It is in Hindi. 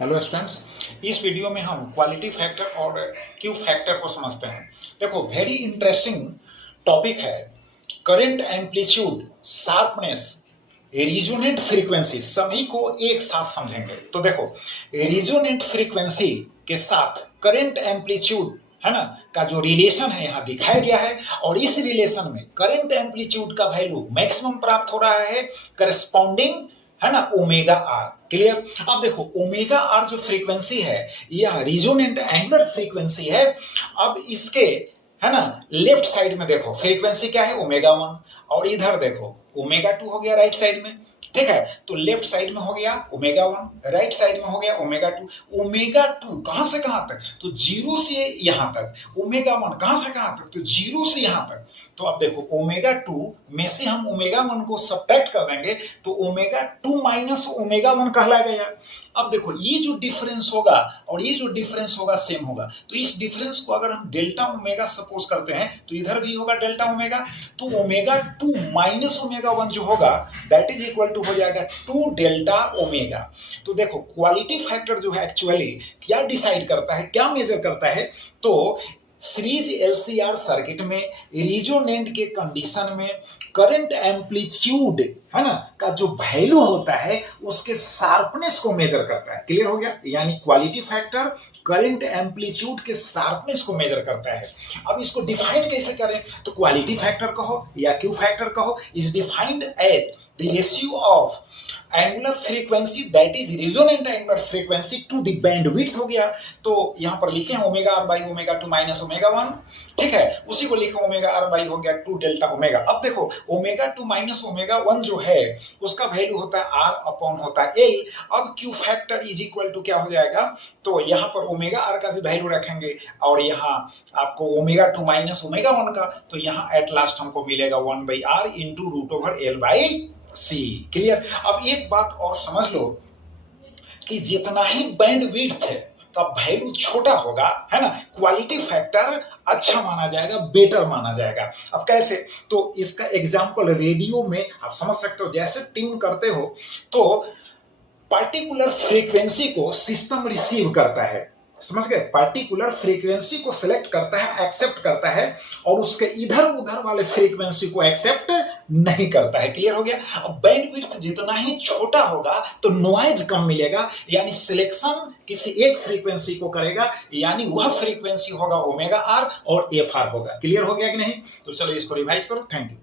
हेलो स्टूडेंट्स, इस वीडियो में हम क्वालिटी फैक्टर और क्यू फैक्टर को समझते हैं। देखो, वेरी इंटरेस्टिंग टॉपिक है। Current amplitude, sharpness, resonant frequency, सभी को एक साथ समझेंगे। तो देखो, रिजोनेंट फ्रीक्वेंसी के साथ करंट एम्पलीट्यूड है ना का जो रिलेशन है यहाँ दिखाया गया है, और इस रिलेशन में करंट एम्पलीट्यूड का वैल्यू मैक्सिमम प्राप्त हो रहा है करस्पॉन्डिंग है ना ओमेगा आर। क्लियर। अब देखो, ओमेगा आर जो फ्रीक्वेंसी है यह रिजोनेंट एंगुलर फ्रीक्वेंसी है। अब इसके है ना लेफ्ट साइड में देखो फ्रीक्वेंसी क्या है, ओमेगा 1, और इधर देखो ओमेगा 2 हो गया राइट साइड में। ठीक है, तो लेफ्ट साइड में हो गया ओमेगा 1, राइट साइड में हो गया ओमेगा 2। ओमेगा 2 कहां से कहां तक, तो 0 से यहां तक। ओमेगा 1 कहां से कहां तक, तो 0 से यहां तक। तो अब देखो, ओमेगा 2 में से हम ओमेगा 1 को सब्ट्रैक्ट कर देंगे तो ओमेगा 2 माइनस ओमेगा 1 कहलाएगा यार। अब देखो, ये जो डिफरेंस होगा और ये जो डिफरेंस होगा सेम होगा, तो इस डिफरेंस को अगर हम डेल्टा ओमेगा सपोज करते हैं तो इधर भी होगा डेल्टा ओमेगा। तो ओमेगा 2 माइनस ओमेगा 1 जो होगा दैट इज इक्वल टू हो जाएगा 2 डेल्टा ओमेगा। तो देखो, क्वालिटी फैक्टर जो है एक्चुअली क्या डिसाइड करता है, क्या मेजर करता है, तो सीरीज एलसीआर सर्किट में रिजोनेंट के कंडीशन में करंट एम्पलीट्यूड है ना का जो वैल्यू होता है उसके शार्पनेस को मेजर करता है। क्लियर हो गया, यानी क्वालिटी फैक्टर करंट एम्पलीट्यूड के शार्पनेस को मेजर करता है। अब इसको डिफाइन कैसे करें, तो क्वालिटी फैक्टर कहो या क्यू फैक्टर कहो, is defined as the ratio of angular frequency that is resonant angular frequency to the bandwidth हो गया। तो यहां पर लिखे हैं omega R by omega 2 minus omega 1। ठीक है, उसी को लिखे ओमेगा आर बाई हो गया 2 डेल्टा ओमेगा। अब देखो, ओमेगा 2 माइनस ओमेगा 1 जो है उसका वैल्यू होता है आर अपॉन होता है एल। अब Q factor is equal to क्या हो जाएगा, तो यहां पर ओमेगा आर का भी वैल्यू रखेंगे और यहां आपको ओमेगा 2 माइनस ओमेगा 1 का, तो यहां एट लास्ट हमको मिलेगा 1 by R into root over L by C. Clear. अब एक बात और समझ लो कि जितना ही बैंडविड्थ है का वैल्यू छोटा होगा है ना, क्वालिटी फैक्टर अच्छा माना जाएगा, बेटर माना जाएगा। अब कैसे, तो इसका एग्जांपल रेडियो में आप समझ सकते हो। जैसे ट्यून करते हो तो पार्टिकुलर फ्रीक्वेंसी को सिस्टम रिसीव करता है, समझ गए, पार्टिकुलर फ्रीक्वेंसी को सिलेक्ट करता है, एक्सेप्ट करता है, और उसके इधर उधर वाले फ्रीक्वेंसी को एक्सेप्ट नहीं करता है। क्लियर हो गया। अब बैंडविड्थ जितना ही छोटा होगा तो नॉइज कम मिलेगा, यानी सिलेक्शन किसी एक फ्रीक्वेंसी को करेगा, यानी वह फ्रीक्वेंसी होगा ओमेगा आर और एफ आर होगा। क्लियर हो गया कि नहीं, तो चलो इसको रिवाइज करो। Thank you.